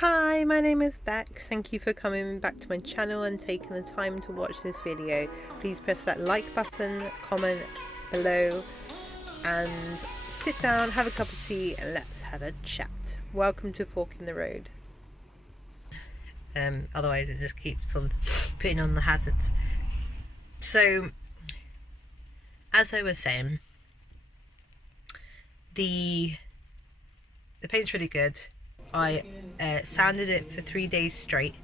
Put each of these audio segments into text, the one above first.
Hi, my name is Bex. Thank you for coming back to my channel and taking the time to watch this video. Please press that like button, comment below, and sit down, have a cup of tea, and let's have a chat. Welcome to Fork in the Road. Otherwise it just keeps on putting on the hazards. So, as I was saying, the paint's really good. I sanded it for 3 days straight,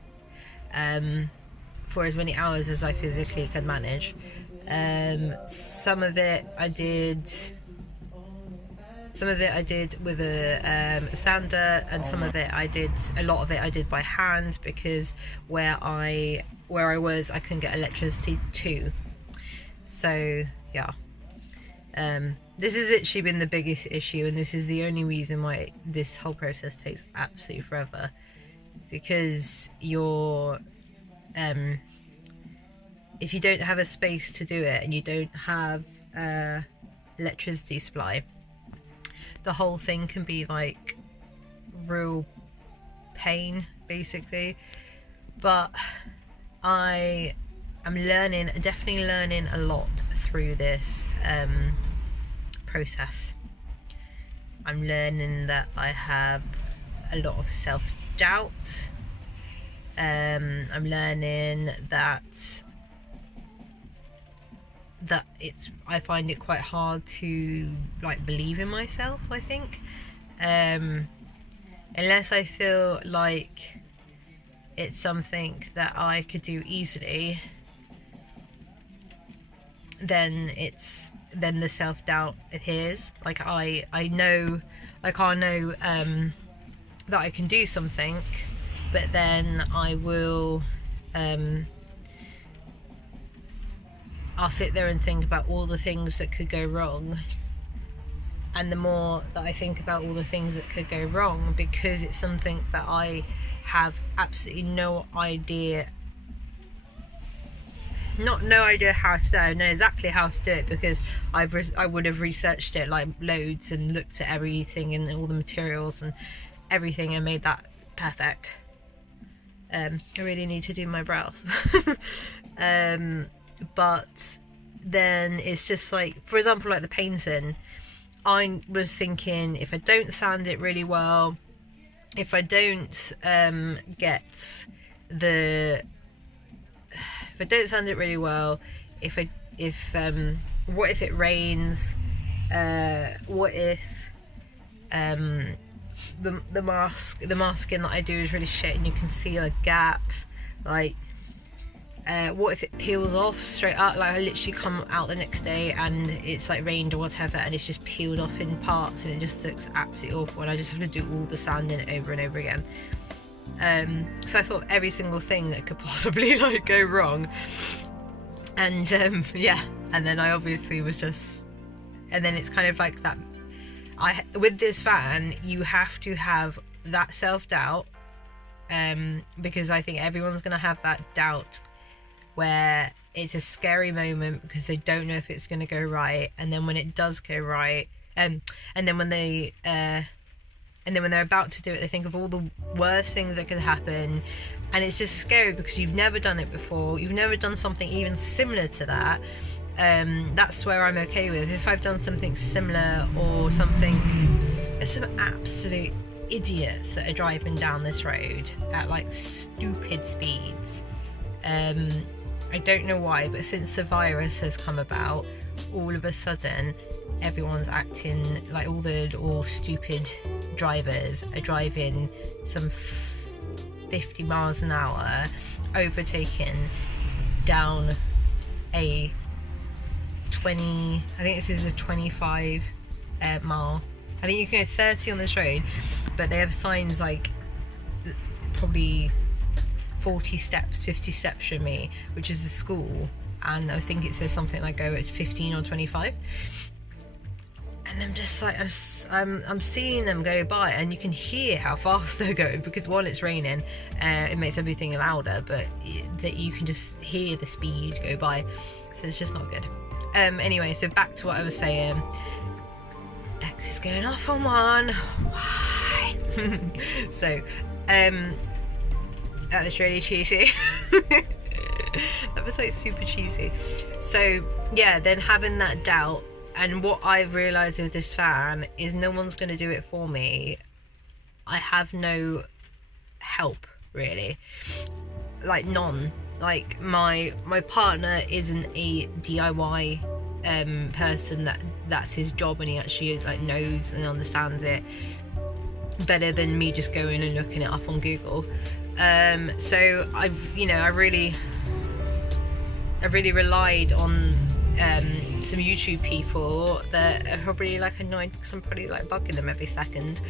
for as many hours as I physically could manage. Some of it I did with a sander, and some of it a lot of it I did by hand, because where I was, I couldn't get electricity too. So yeah, this has literally been the biggest issue, and this is the only reason why this whole process takes absolutely forever, because you're if you don't have a space to do it and you don't have electricity supply, the whole thing can be like real pain basically. But I am definitely learning a lot through this process. I'm learning that I have a lot of self-doubt. I'm learning that I find it quite hard to believe in myself, I think. Unless I feel like it's something that I could do easily, then the self-doubt appears. I know that I can do something, but then I'll sit there and think about all the things that could go wrong, and the more that I think about all the things that could go wrong, because it's something that I have absolutely no idea how to do. I know exactly how to do it, because I would have researched it like loads and looked at everything and all the materials and everything and made that perfect. I really need to do my brows. But then it's just like, for example, like the painting, I was thinking, if I don't sand it really well, if I don't sand it really well, what if it rains? What if the masking that I do is really shit and you can see like gaps? What if it peels off straight up? I literally come out the next day and it's rained or whatever, and it's just peeled off in parts and it just looks absolutely awful, and I just have to do all the sanding over and over again. So I thought every single thing that could possibly go wrong, and yeah, and then I obviously was just, and then it's kind of like that. With this van, you have to have that self-doubt, because I think everyone's gonna have that doubt where it's a scary moment because they don't know if it's going to go right, and then when it does go right, and then when they're about to do it, they think of all the worst things that could happen, and it's just scary because you've never done it before, you've never done something even similar to that. That's where I'm okay with. If I've done something similar or something, there's some absolute idiots that are driving down this road at stupid speeds. I don't know why, but since the virus has come about, all of a sudden everyone's acting like all stupid drivers are driving some 50 miles an hour, overtaking down a 20, I think this is a 25 mile, I think you can go 30 on this road, but they have signs probably 40 steps, 50 steps from me, which is the school, and I think it says something like go at 15 or 25, and I'm just I'm seeing them go by, and you can hear how fast they're going, because while it's raining, it makes everything louder, but that you can just hear the speed go by, so it's just not good. Anyway, so back to what I was saying. Bex is going off on one. Why? So that was really cheesy. That was like super cheesy. So yeah, then having that doubt, and what I've realized with this fan is no one's going to do it for me. I have no help really, like none. Like my partner isn't a DIY person that's his job, and he actually like knows and understands it better than me just going and looking it up on Google. So I really relied on some YouTube people that are probably like annoyed because I'm probably like bugging them every second.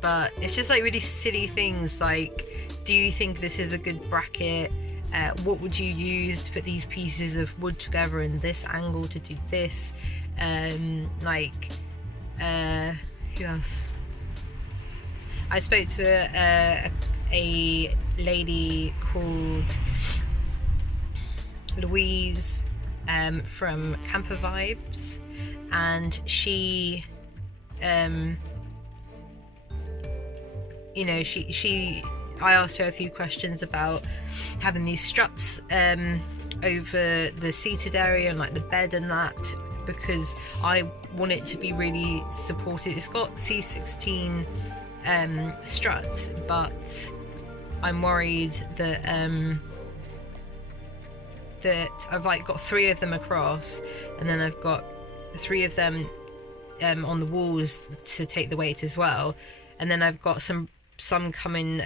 But it's just like really silly things like, do you think this is a good bracket? What would you use to put these pieces of wood together in this angle to do this? Who else? I spoke to a lady called Louise from Camper Vibes, and she I asked her a few questions about having these struts over the seated area and like the bed and that, because I want it to be really supported. It's got C16 struts, but I'm worried that I've like got 3 of them across, and then I've got 3 of them on the walls to take the weight as well, and then I've got some coming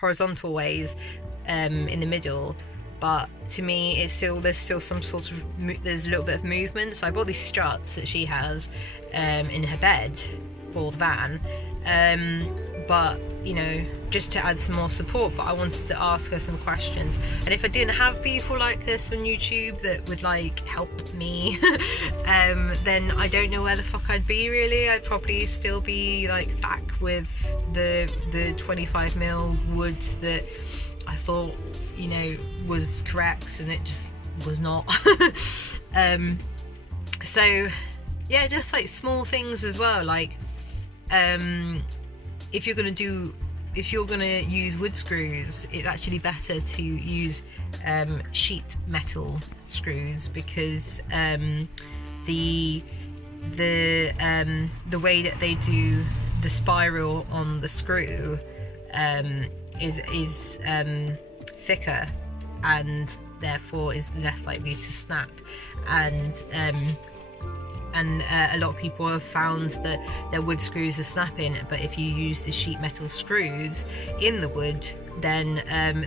horizontal ways in the middle. But to me, there's still some sort of there's a little bit of movement. So I bought these struts that she has in her bed for the van, but just to add some more support. But I wanted to ask her some questions, and if I didn't have people like this on YouTube that would like help me, then I don't know where the fuck I'd be really. I'd probably still be like back with the 25mm wood that I thought was correct, and it just was not. So yeah, just like small things as well, like if you're gonna use wood screws, it's actually better to use sheet metal screws, because the way that they do the spiral on the screw is thicker, and therefore is less likely to snap, and a lot of people have found that their wood screws are snapping. But if you use the sheet metal screws in the wood, then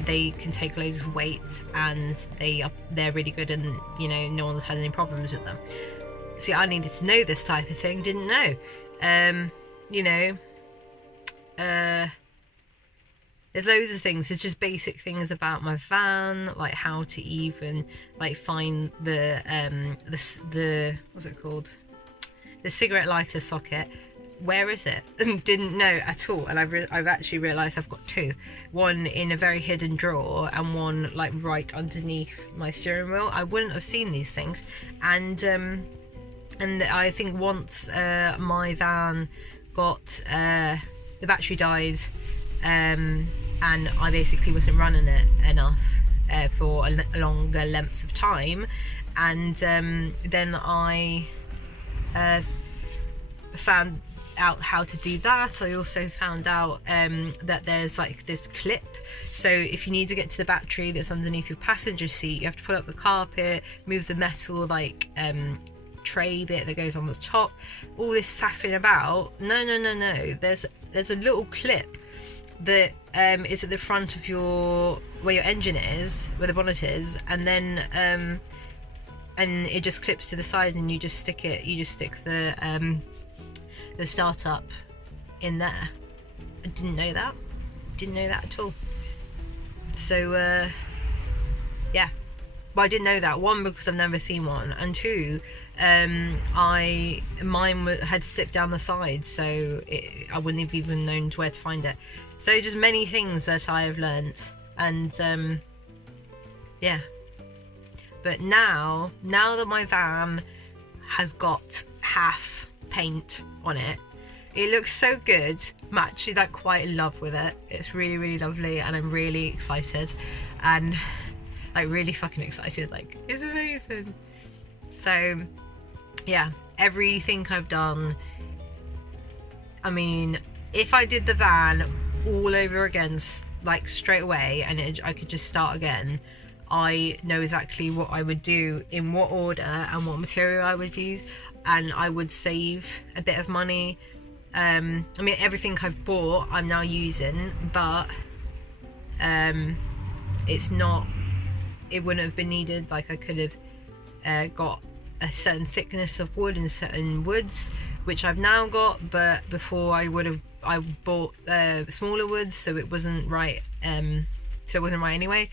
they can take loads of weight, and they're really good, and no one's had any problems with them. See, I needed to know this type of thing, didn't know. There's loads of things. There's just basic things about my van, like how to even like find the what's it called, the cigarette lighter socket. Where is it? Didn't know at all. And I've actually realised I've got 2, one in a very hidden drawer and one like right underneath my steering wheel. I wouldn't have seen these things, and I think once my van got the battery died, and I basically wasn't running it enough for a longer lengths of time, and then I found out how to do that. I also found out that there's like this clip, so if you need to get to the battery that's underneath your passenger seat, you have to pull up the carpet, move the metal like tray bit that goes on the top, all this faffing about. No, there's a little clip that is at the front of where your engine is, where the bonnet is, and then and it just clips to the side, and you just stick the startup in there. I didn't know that at all. So yeah, but I didn't know that, one, because I've never seen one, and 2, mine had slipped down the side, so I wouldn't have even known where to find it. So just many things that I have learnt, and yeah. But now that my van has got half paint on it, It looks so good. I'm actually like quite in love with it. It's really, really lovely, and I'm really excited, and like really fucking excited. Like, it's amazing. So yeah, everything I've done, I mean, if I did the van all over again, like straight away, and I could just start again, I know exactly what I would do, in what order, and what material I would use, and I would save a bit of money. I mean, everything I've bought I'm now using, but it's not, it wouldn't have been needed. Like, I could have got a certain thickness of wood and certain woods, which I've now got, but before I bought smaller woods, so it wasn't right. So it wasn't right anyway.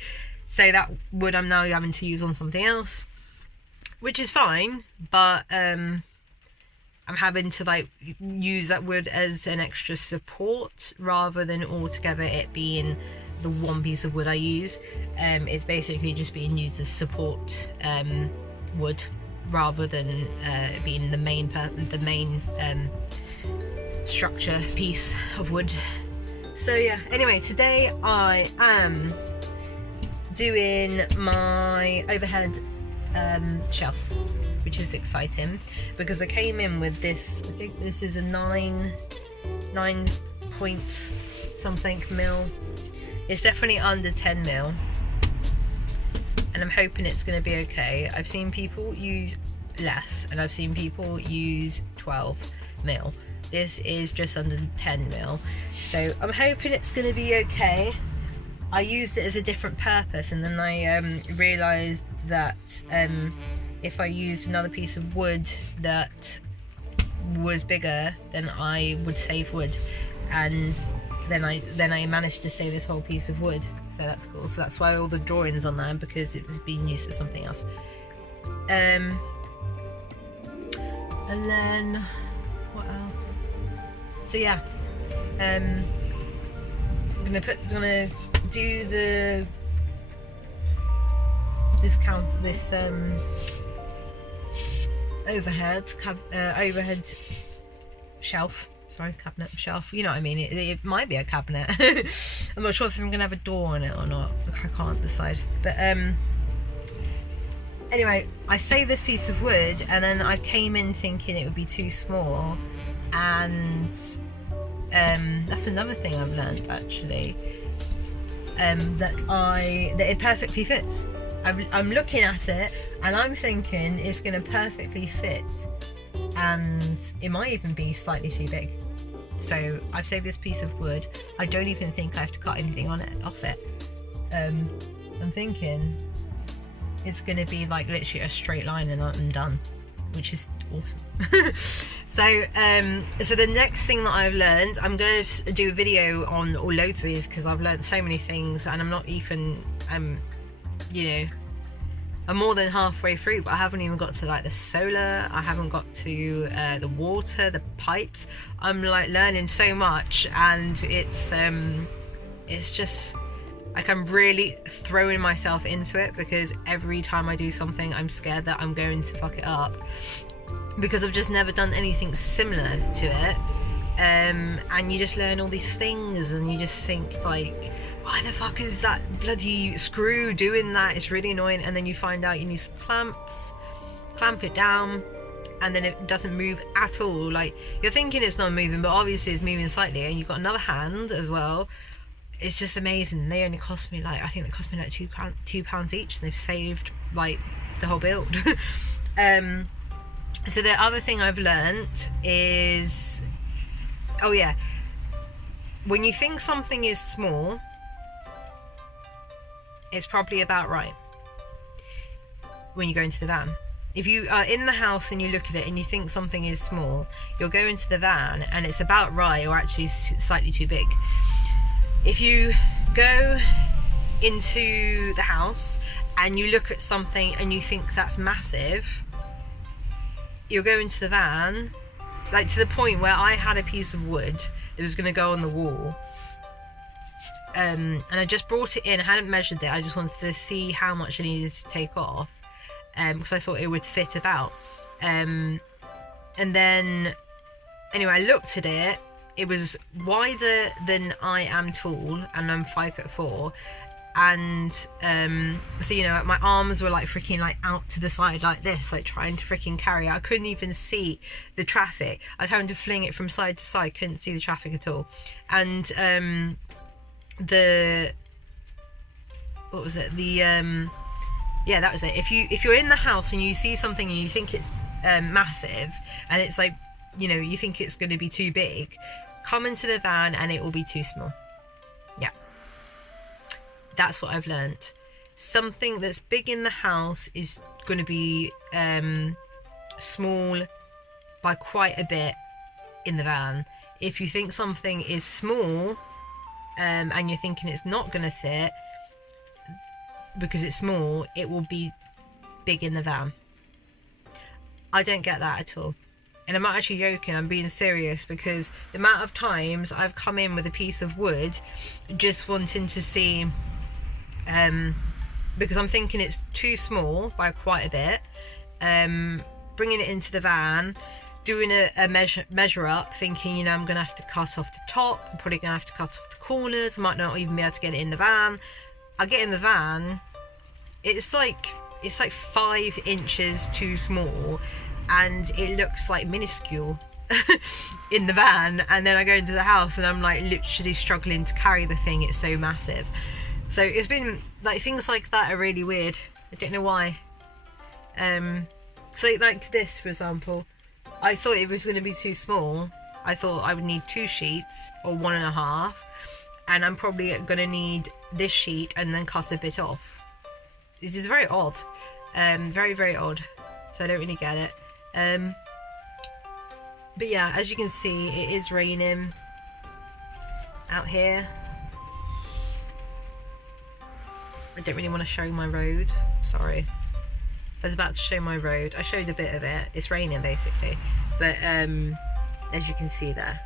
So that wood I'm now having to use on something else, which is fine, but I'm having to like use that wood as an extra support rather than altogether it being the one piece of wood I use. It's basically just being used as support wood rather than being the main structure piece of wood. So yeah, anyway, today I am doing my overhead shelf, which is exciting because I came in with this, I think this is a 9 point something mil. It's definitely under 10 mil, and I'm hoping it's going to be okay. I've seen people use less, and I've seen people use 12 mil. This is just under 10 mil, so I'm hoping it's going to be okay. I used it as a different purpose, and then I realised that if I used another piece of wood that was bigger, then I would save wood, and then I managed to save this whole piece of wood, so that's cool. So that's why all the drawings on there, because it was being used for something else. And then what else? So yeah, I'm gonna do this overhead shelf. Sorry, cabinet shelf. You know what I mean? It might be a cabinet. I'm not sure if I'm gonna have a door on it or not. I can't decide. But anyway, I saved this piece of wood, and then I came in thinking it would be too small, and that's another thing I've learned actually. That it perfectly fits. I'm looking at it and I'm thinking it's going to perfectly fit, and it might even be slightly too big. So I've saved this piece of wood. I don't even think I have to cut anything off it. I'm thinking it's going to be like literally a straight line and I'm done, which is awesome. So the next thing that I've learned, I'm going to do a video on loads of these because I've learned so many things, and I'm not even, you know, I'm more than halfway through, but I haven't even got to like the solar, I haven't got to the water, the pipes. I'm like learning so much, and it's just like I'm really throwing myself into it, because every time I do something I'm scared that I'm going to fuck it up, because I've just never done anything similar to it. And you just learn all these things, and you just think like, why the fuck is that bloody screw doing that? It's really annoying. And then you find out you need some clamps, clamp it down, and then it doesn't move at all. Like, you're thinking it's not moving, but obviously it's moving slightly, and you've got another hand as well. It's just amazing. They only cost me like, I think they cost me like £2 each, and they've saved like the whole build. So the other thing I've learnt is, oh yeah, when you think something is small, it's probably about right when you go into the van. If you are in the house and you look at it and you think something is small, you'll go into the van and it's about right, or actually slightly too big. If you go into the house and you look at something and you think that's massive, you'll go into the van, like to the point where I had a piece of wood that was going to go on the wall, and I just brought it in. I hadn't measured it, I just wanted to see how much I needed to take off, because I thought it would fit about, and then anyway, I looked at it. It was wider than I am tall, and I'm 5'4". And so, you know, my arms were like freaking like out to the side like this, like trying to freaking carry it. I couldn't even see the traffic. I was having to fling it from side to side, couldn't see the traffic at all. And what was it, yeah, that was it. If you're in the house and you see something and you think it's massive, and it's like, you know, you think it's going to be too big, come into the van and it will be too small. Yeah, that's what I've learnt. Something that's big in the house is going to be small by quite a bit in the van. If you think something is small and you're thinking it's not going to fit because it's small, it will be big in the van. I don't get that at all. And I'm not actually joking, I'm being serious, because the amount of times I've come in with a piece of wood just wanting to see, because I'm thinking it's too small by quite a bit, bringing it into the van, doing a measure up, thinking, you know, I'm going to have to cut off the top, I'm probably going to have to cut off the corners, I might not even be able to get it in the van. I get in the van, it's like 5 inches too small, and it looks like minuscule in the van, and then I go into the house and I'm like literally struggling to carry the thing, it's so massive. So it's been like, things like that are really weird. I don't know why. So like this, for example, I thought it was going to be too small. I thought I would need 2 sheets or 1.5, and I'm probably going to need this sheet and then cut a bit off. It is very odd, very, very odd. So I don't really get it. But yeah, as you can see, it is raining out here. I don't really want to show my road, sorry. I was about to show my road. I showed a bit of it. It's raining basically, but as you can see there.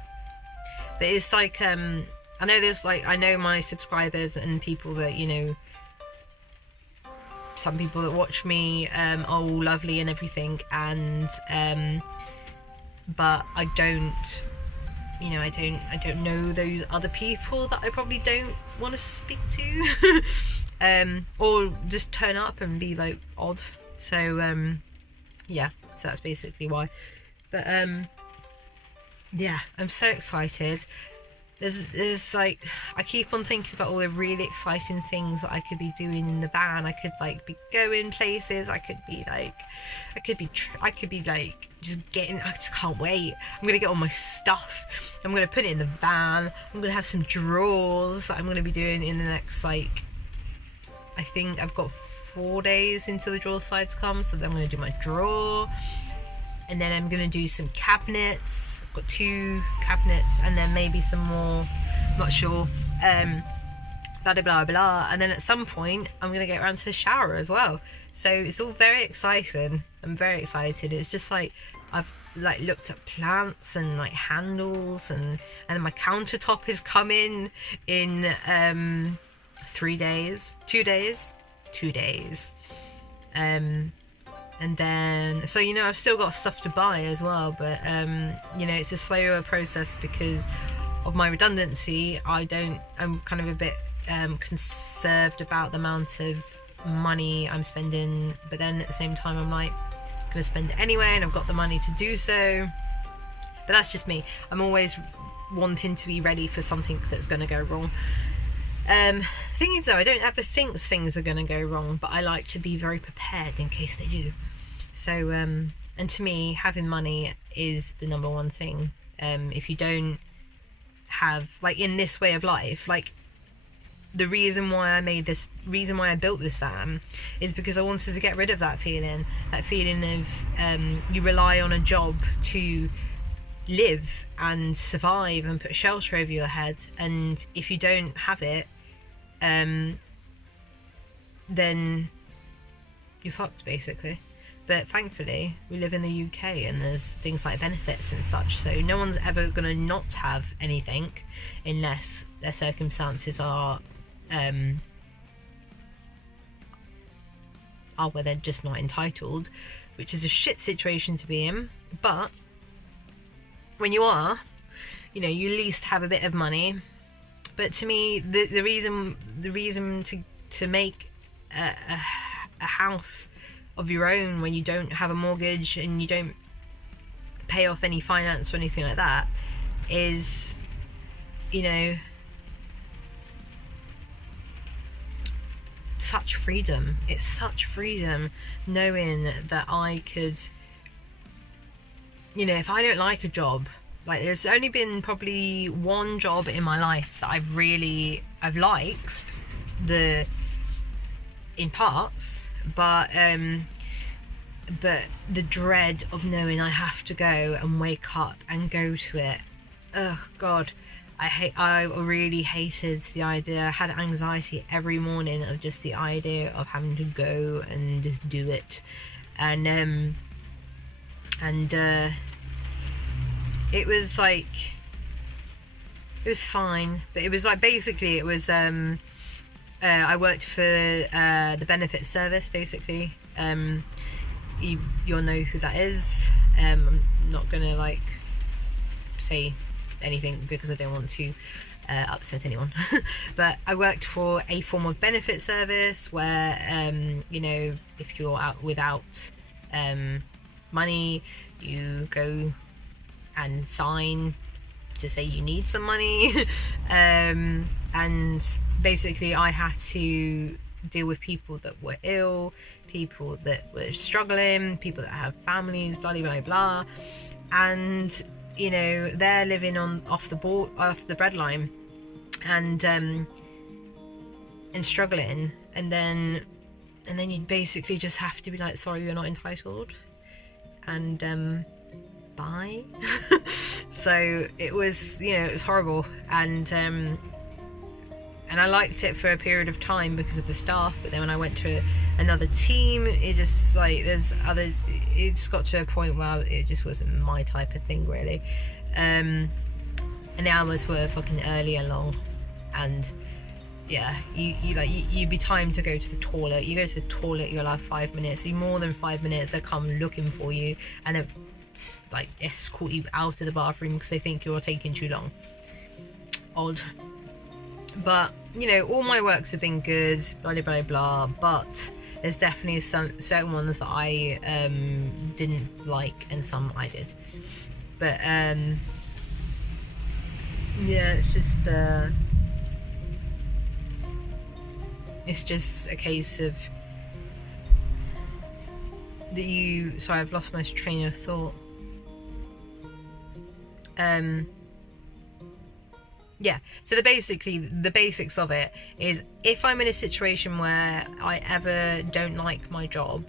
But it's like, I know there's like, I know my subscribers and people that, you know, some people that watch me are all lovely and everything, and but I don't, you know, I don't know those other people that I probably don't want to speak to, or just turn up and be like odd. So yeah, so that's basically why. But yeah, I'm so excited. There's like, I keep on thinking about all the really exciting things that I could be doing in the van. I could like be going places. I could be like just getting, I just can't wait. I'm gonna get all my stuff. I'm gonna put it in the van. I'm gonna have some drawers that I'm gonna be doing in the next, like, I think I've got 4 days until the drawer sides come. So then I'm gonna do my drawer. And then I'm gonna do some cabinets. I've got 2 cabinets, and then maybe some more, I'm not sure. Blah blah blah. And then at some point I'm gonna get around to the shower as well. So it's all very exciting. I'm very excited. It's just like, I've like looked at plants and like handles, and my countertop is coming in 3 days, 2 days, 2 days. And then, so, you know, I've still got stuff to buy as well, but you know, it's a slower process because of my redundancy. I'm kind of a bit conserved about the amount of money I'm spending, but then at the same time I'm like, I'm gonna spend it anyway, and I've got the money to do so. But that's just me. I'm always wanting to be ready for something that's gonna go wrong. Thing is though, I don't ever think things are gonna go wrong, but I like to be very prepared in case they do. So and to me, having money is the number one thing. If you don't have, like, in this way of life, like, the reason why I built this van is because I wanted to get rid of that feeling of you rely on a job to live and survive and put a shelter over your head, and if you don't have it, then you're fucked basically. But thankfully we live in the UK and there's things like benefits and such, so no one's ever gonna not have anything unless their circumstances are where they're just not entitled, which is a shit situation to be in. But when you are, you know, you at least have a bit of money. But to me, the reason to make a house of your own when you don't have a mortgage and you don't pay off any finance or anything like that is, you know, such freedom. It's such freedom knowing that I could, you know, if I don't like a job, like there's only been probably one job in my life that I've liked in parts, but the dread of knowing I have to go and wake up and go to it, oh god, I really hated the idea. I had anxiety every morning of just the idea of having to go and just do it. And it was like, it was fine, but it was like, basically it was I worked for the benefit service, basically. You'll know who that is. I'm not gonna like say anything because I don't want to upset anyone. But I worked for a form of benefit service where you know, if you're out without money, you go and sign to say you need some money. And basically I had to deal with people that were ill, people that were struggling, people that have families, blah blah blah, and you know, they're living off the breadline, and struggling, and then you basically just have to be like, sorry, you're not entitled, and bye. So it was, you know, it was horrible, and I liked it for a period of time because of the staff, but then when I went to another team, it just like, it just got to a point where it just wasn't my type of thing, really. And the hours were fucking early and long, and yeah, you'd be timed to go to the toilet. You go to the toilet, you'll have 5 minutes. More than 5 minutes, they come looking for you and they like escort you out of the bathroom because they think you're taking too long. Odd. But you know, all my works have been good, blah blah blah, but there's definitely some certain ones that I didn't like and some I did. But yeah, it's just a case of that you, sorry, I've lost my train of thought. Yeah, so the basics of it is, if I'm in a situation where I ever don't like my job,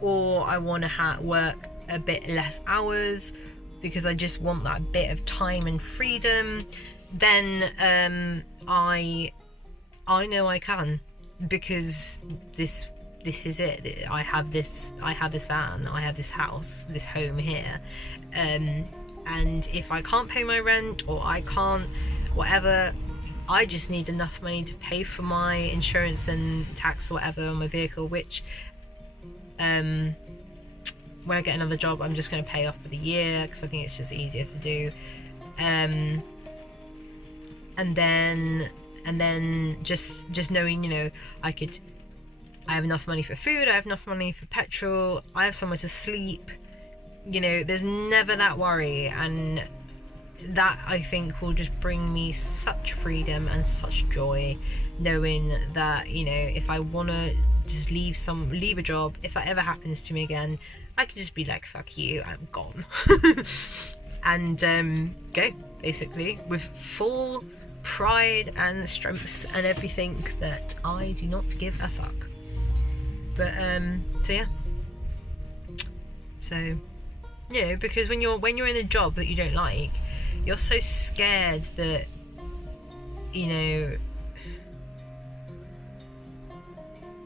or I want to work a bit less hours because I just want that bit of time and freedom, then I know I can, because this is it. I have this van, I have this house, this home here, and if I can't pay my rent, or I can't whatever, I just need enough money to pay for my insurance and tax or whatever on my vehicle, which when I get another job, I'm just going to pay off for the year because I think it's just easier to do. And then just knowing, you know, I have enough money for food, I have enough money for petrol, I have somewhere to sleep, you know, there's never that worry, and that I think will just bring me such freedom and such joy, knowing that, you know, if I want to just leave a job, if that ever happens to me again, I can just be like, fuck you, I'm gone. And go, basically, with full pride and strength and everything that I do not give a fuck. But so yeah, so, you know, because when you're in a job that you don't like, you're so scared that, you know,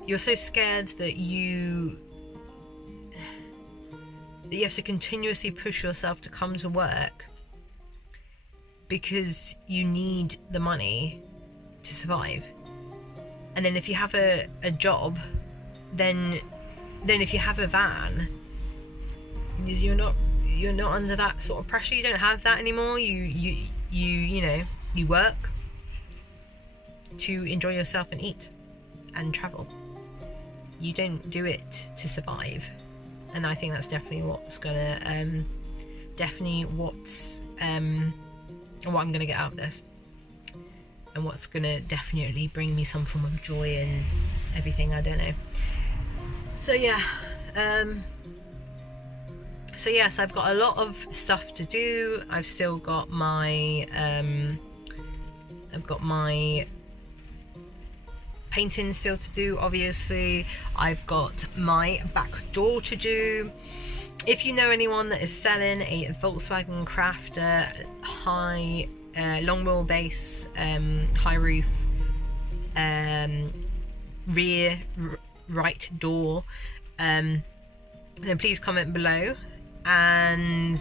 you're so scared that you have to continuously push yourself to come to work because you need the money to survive. And then if you have a job, then if you have a van, you're not you're not under that sort of pressure. You don't have that anymore. You know, you work to enjoy yourself and eat and travel. You don't do it to survive. And I think that's definitely what's gonna what I'm gonna get out of this, and what's gonna definitely bring me some form of joy and everything. I don't know. So yeah, so yes, I've got a lot of stuff to do. I've still got my painting still to do, obviously. I've got my back door to do. If you know anyone that is selling a Volkswagen Crafter high long wheelbase, high roof, rear right door, then please comment below. And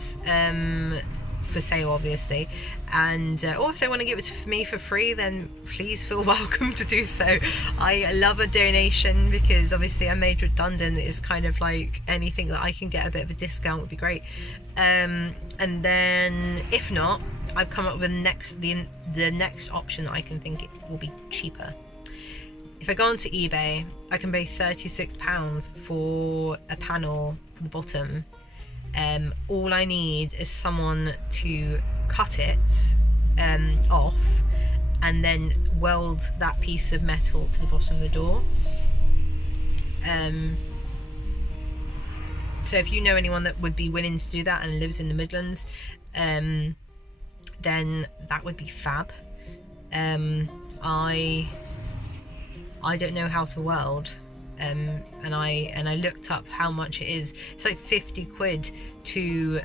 for sale, obviously, and or if they want to give it to me for free, then please feel welcome to do so. I love a donation, because obviously I'm made redundant. It's kind of like anything that I can get a bit of a discount would be great. And then if not, I've come up with the next option that I can think it will be cheaper. If I go onto eBay, I can pay £36 for a panel for the bottom. All I need is someone to cut it off and then weld that piece of metal to the bottom of the door. So if you know anyone that would be willing to do that and lives in the Midlands, then that would be fab. I don't know how to weld. And I looked up how much it is. It's like 50 quid to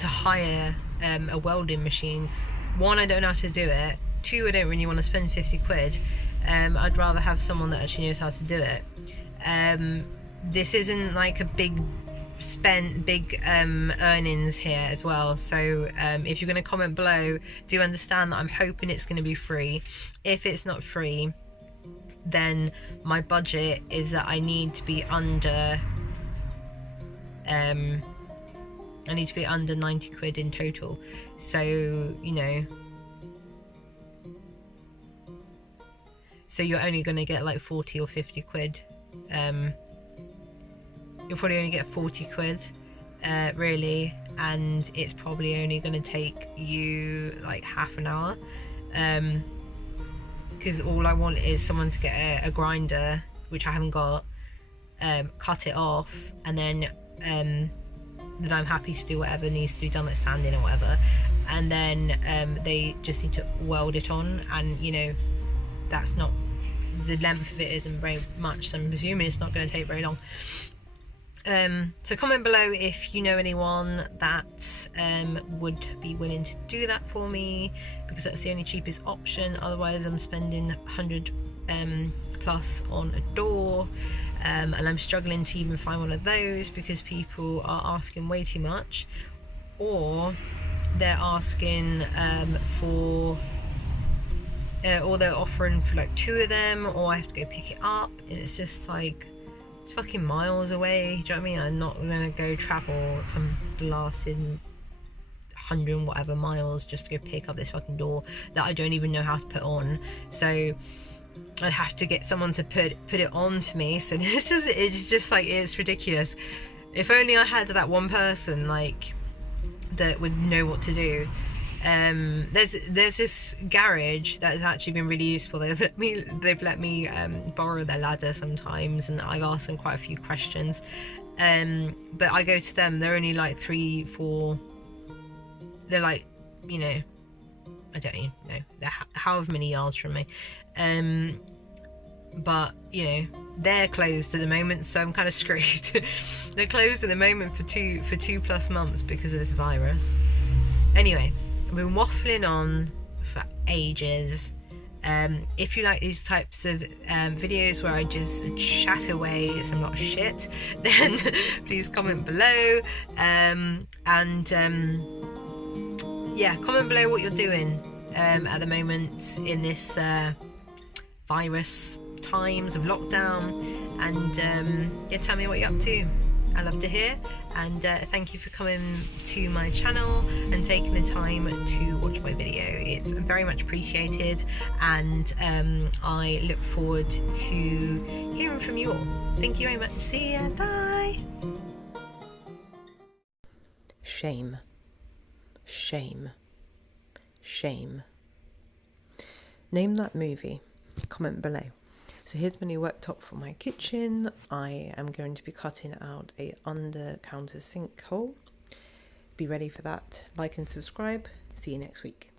hire a welding machine. One, I don't know how to do it. Two, I don't really want to spend 50 quid. I'd rather have someone that actually knows how to do it. This isn't like a big earnings here as well. So if you're going to comment below, do understand that I'm hoping it's going to be free. If it's not free, then my budget is that I need to be under 90 quid in total. So, you know, so you're only going to get like 40 or 50 quid. You'll probably only get 40 quid really, and it's probably only going to take you like half an hour. Because all I want is someone to get a grinder, which I haven't got, cut it off, and then I'm happy to do whatever needs to be done, like sanding or whatever, and then they just need to weld it on. And you know, that's not, the length of it isn't very much, so I'm presuming it's not going to take very long. So comment below if you know anyone that would be willing to do that for me, because that's the only cheapest option. Otherwise I'm spending 100 plus on a door, and I'm struggling to even find one of those because people are asking way too much, or they're asking or they're offering for like 2 of them, or I have to go pick it up, and it's just like, it's fucking miles away. Do you know what I mean? I'm not gonna go travel some blasted 100 and whatever miles just to go pick up this fucking door that I don't even know how to put on. So I'd have to get someone to put it on for me. So it's just like, it's ridiculous. If only I had that one person like that would know what to do. There's this garage that has actually been really useful. They've let me borrow their ladder sometimes, and I've asked them quite a few questions. But I go to them, they're only like 3-4, they're like, you know, I don't even know, they're however many yards from me. But you know, they're closed at the moment, so I'm kind of screwed. They're closed at the moment for 2+ months because of this virus. Anyway, I've been waffling on for ages. If you like these types of videos where I just chat away some lot of shit, then please comment below. Yeah, comment below what you're doing at the moment in this virus times of lockdown, and yeah, tell me what you're up to. I love to hear. And thank you for coming to my channel and taking the time to watch my video. It's very much appreciated, and I look forward to hearing from you all. Thank you very much. See ya. Bye. Shame, shame, shame. Name that movie. Comment below. So here's my new worktop for my kitchen. I am going to be cutting out a under counter sink hole. Be ready for that. Like and subscribe. See you next week.